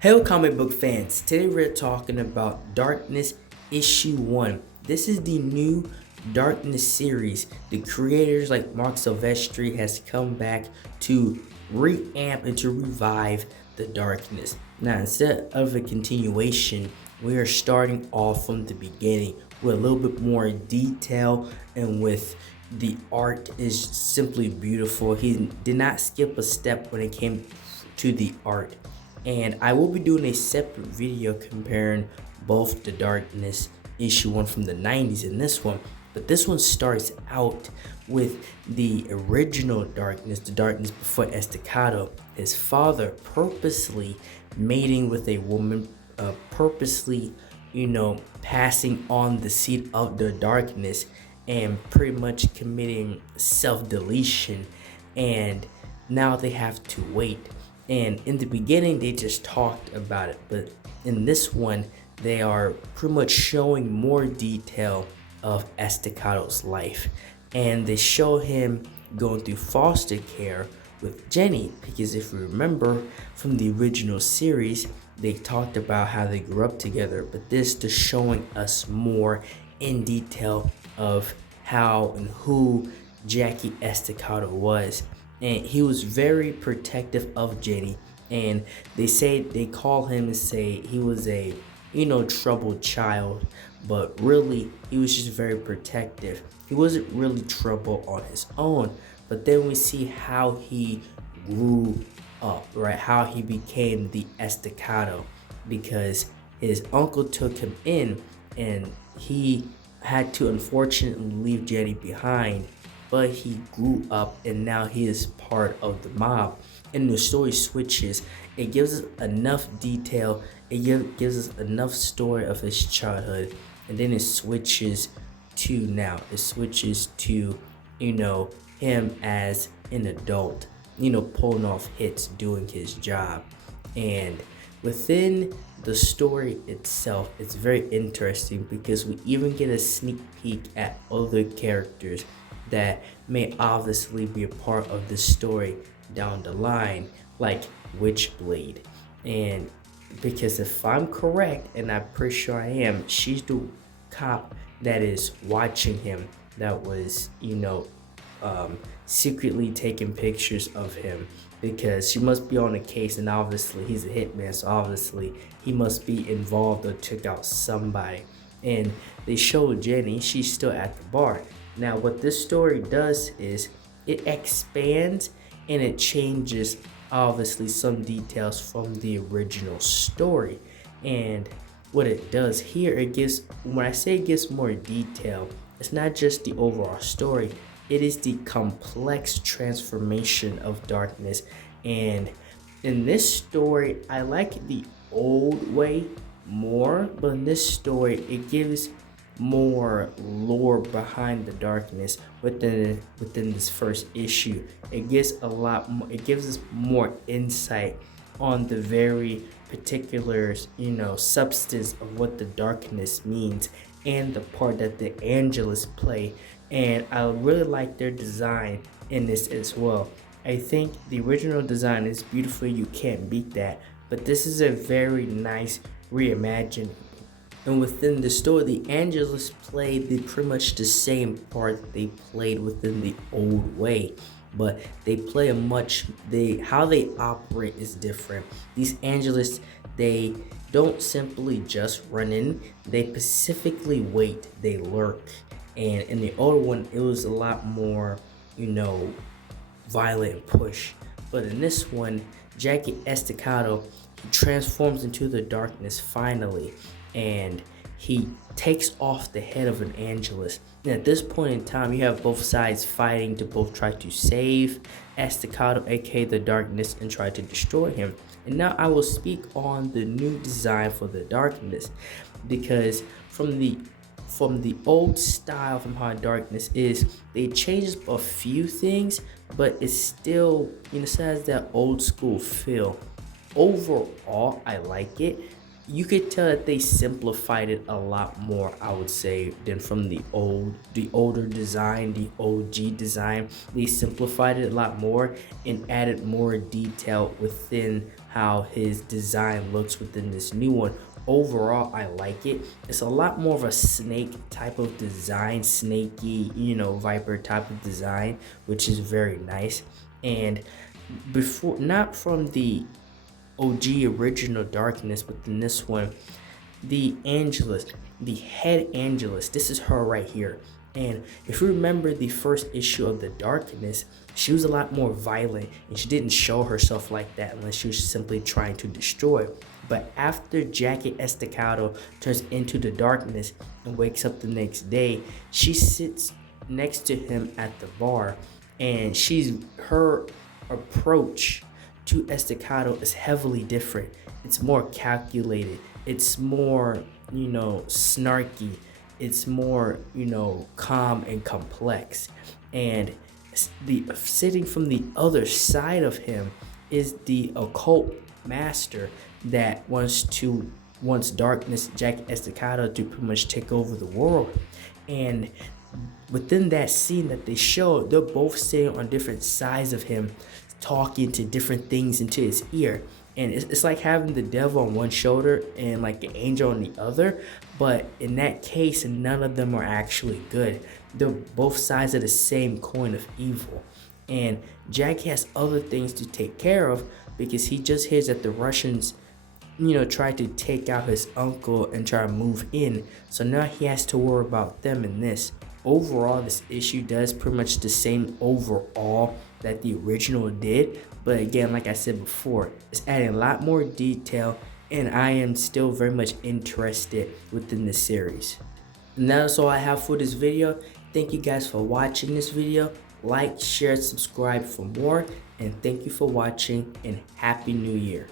Hello, comic book fans. Today we're talking about Darkness Issue 1. This is the new Darkness series. The creators like Mark Silvestri has come back to reamp and to revive the Darkness. Now, instead of a continuation, we are starting off from the beginning with a little bit more detail and with the art is simply beautiful. He did not skip a step when it came to the art, and I will be doing a separate video comparing both the Darkness issue 1 from the 90s and this one. But this one starts out with the original Darkness, the Darkness before Estacado. His father purposely mating with a woman, purposely, passing on the seed of the Darkness and pretty much committing self-deletion. And now they have to wait. And in the beginning, they just talked about it, but in this one, they are pretty much showing more detail of Estacado's life. And they show him going through foster care with Jenny, because if you remember from the original series, they talked about how they grew up together, but this is showing us more in detail of how and who Jackie Estacado was. And he was very protective of Jenny, and they call him and say he was a troubled child, but really he was just very protective. He wasn't really trouble on his own, but then we see how he grew up, right? How he became the Estacado, because his uncle took him in and he had to unfortunately leave Jenny behind, but he grew up and now he is part of the mob. And the story switches. It gives us enough detail. Gives us enough story of his childhood, and then it switches to now. It switches to him as an adult, pulling off hits, doing his job. And within the story itself, it's very interesting because we even get a sneak peek at other characters that may obviously be a part of this story down the line, like Witchblade. And because if I'm correct, and I'm pretty sure I am, she's the cop that is watching him, that was, secretly taking pictures of him, because she must be on a case, and obviously he's a hitman, so obviously he must be involved or took out somebody. And they show Jenny, she's still at the bar. Now, what this story does is it expands and it changes, obviously, some details from the original story. And what it does here, when I say it gives more detail, it's not just the overall story, it is the complex transformation of Darkness. And in this story, I like the old way more, but in this story, it gives more lore behind the Darkness within this first issue. It gives a lot more, it gives us more insight on the very particulars, substance of what the Darkness means, and the part that the Angelus play. And I really like their design in this as well. I think the original design is beautiful, you can't beat that, but this is a very nice reimagining. And within the story, the Angelus played pretty much the same part they played within the old way, but they play how they operate is different. These Angelus, they don't simply just run in, they specifically wait, they lurk. And in the older one, it was a lot more, violent and push. But in this one, Jackie Estacado, he transforms into the Darkness finally, and he takes off the head of an Angelus. And at this point in time, you have both sides fighting to both try to save Estacado, aka the Darkness, and try to destroy him. And now I will speak on the new design for the Darkness, because from the old style, from how Darkness is, they changed a few things, but it still has that old school feel. Overall, I like it. You could tell that they simplified it a lot more, I would say, than from the older design, the OG design. They simplified it a lot more and added more detail within how his design looks within this new one. Overall, I like it. It's a lot more of a snake type of design, snaky, viper type of design, which is very nice. And before, not from the OG original Darkness, but in this one, the Angelus, the head Angelus, this is her right here. And if you remember the first issue of the Darkness, she was a lot more violent and she didn't show herself like that unless she was simply trying to destroy. But after Jackie Estacado turns into the Darkness and wakes up the next day, she sits next to him at the bar, and her approach to Estacado is heavily different. It's more calculated. It's more, snarky. It's more, calm and complex. And sitting from the other side of him is the occult master that wants Darkness, Jackie Estacado, to pretty much take over the world. And within that scene that they show, they're both sitting on different sides of him, talking to different things into his ear. And it's like having the devil on one shoulder and like an angel on the other. But in that case, none of them are actually good. They're both sides of the same coin of evil. And Jackie has other things to take care of because he just hears that the Russians, tried to take out his uncle and try to move in. So now he has to worry about them in this. Overall, this issue does pretty much the same overall that the original did. But again, like I said before, it's adding a lot more detail, and I am still very much interested within the series. And that's all I have for this video. Thank you guys for watching this video. Like, share, subscribe for more, and thank you for watching, and Happy New Year.